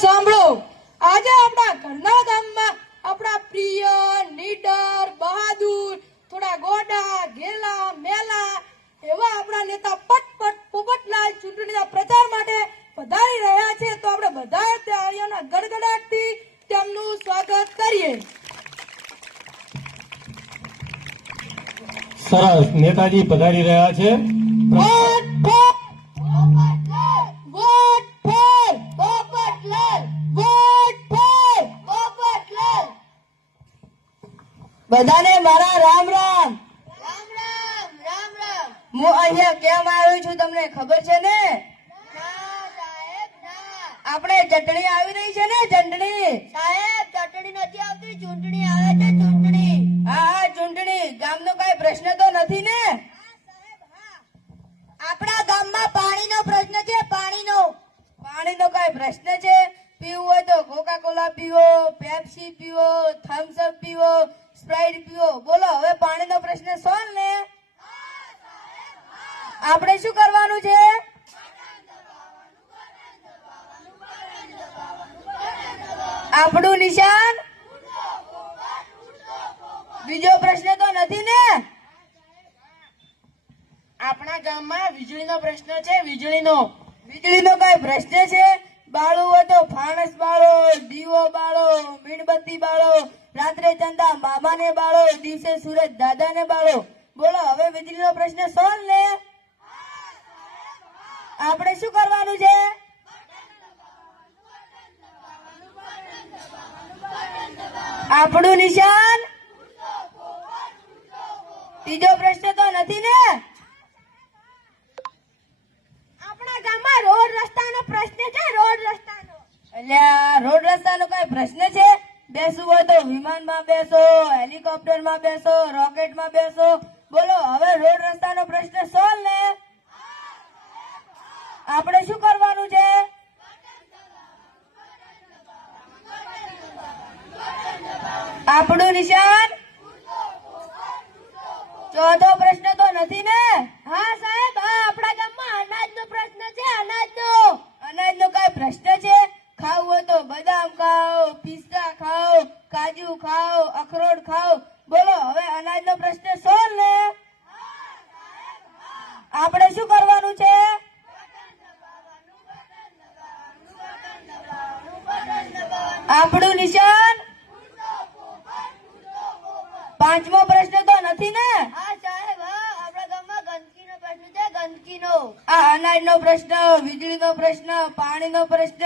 સાંભળો, આજે આપણા ઘરના ગામમાં આપણા પ્રિય, નીડર, બહાદુર, થોડા ગોડા, ઘેલા, મેલા એવા આપણા નેતા પટપટ પોપટલાલ ચૂંટણીના પ્રચાર માટે પધારી રહ્યા છે. તો આપણે બધા તાળીઓના ગડગડાટથી તેમનું સ્વાગત કરીએ. સરસ, નેતાજી પધારી રહ્યા છે. Vote for Popatlal, vote for Popatlal, vote for Popatlal. બધાને મારા રામ રામ. રામ રામ રામ રામ. હું અહીંયા કેમ આવ્યો છું તમને ખબર છે ને? ના સાહેબ ના. આપણે ચટણી આવી રહી છે ને, ચટણી. સાહેબ ચટણી નથી આવતી, ચૂંટણી આવે છે, ચૂંટણી. હા હા, ચૂંટણી. ગામનો કઈ પ્રશ્ન તો નથી ને? આપણા ગામમાં પાણીનો પ્રશ્ન છે, પાણીનો. પાણીનો કઈ પ્રશ્ન છે? પીવું હોય તો કોકા કોલા પીવો, પેપ્સી પીવો, થમ્સ અપ પીવો, સ્પ્રાઇટ પીવો. બોલો હવે પાણીનો પ્રશ્ન સોલ્વ ને? આપણે શું કરવાનું છે? આપણું નિશાન. બીજો પ્રશ્ન તો નથી ને? આપણા ગામમાં વીજળીનો પ્રશ્ન છે, વીજળીનો. વીજળીનો કઈ પ્રશ્ન છે? બાળું હોય તો ફાણસ બાળો, દીવો બાળો, મીણબત્તી બાળો, રાત્રે ચંદા મામાને બાળો, દિવસે સૂરજ દાદાને બાળો. બોલો હવે વીજળીનો પ્રશ્ન સોલ્વ ને? આપણે શું કરવાનું છે? આપણું નિશાન. ત્રીજો પ્રશ્ન તો નથી ને? આપણા ગામમાં રોડ રસ્તાનો પ્રશ્ન છે, રોડ રસ્તાનો. અલ્યા રોડ રસ્તાનો કઈ પ્રશ્ન છે? બેસવું હોય તો વિમાનમાં બેસો, હેલિકોપ્ટરમાં બેસો, રોકેટમાં બેસો. બોલો હવે રોડ રસ્તાનો પ્રશ્ન સોલ્વ ને? આપણે શું કરવાનું છે? આપણું નિશાન. ચોથો પ્રશ્ન તો નથી ને? હા સાહેબ, હા આપણા ગામમાં અનાજનો પ્રશ્ન છે, અનાજનો. અનાજનો કઈ પ્રશ્ન છે? ખાવું હોય તો બદામ ખાઓ, પિસ્તા ખાઓ, કાજુ ખાઓ, અખરોટ ખાઓ. બોલો હવે અનાજનો પ્રશ્ન સોલ્વ ને? આપણે શું કરવાનું છે? આપણું નિશાન. પાંચમો પ્રશ્ન તો નથી ને? હા સાહેબ, હા આપણા ગામમાં ગંદકીનો પ્રશ્ન છે, ગંદકીનો. આ અનાજનો પ્રશ્ન, વીજળીનો પ્રશ્ન, પાણીનો પ્રશ્ન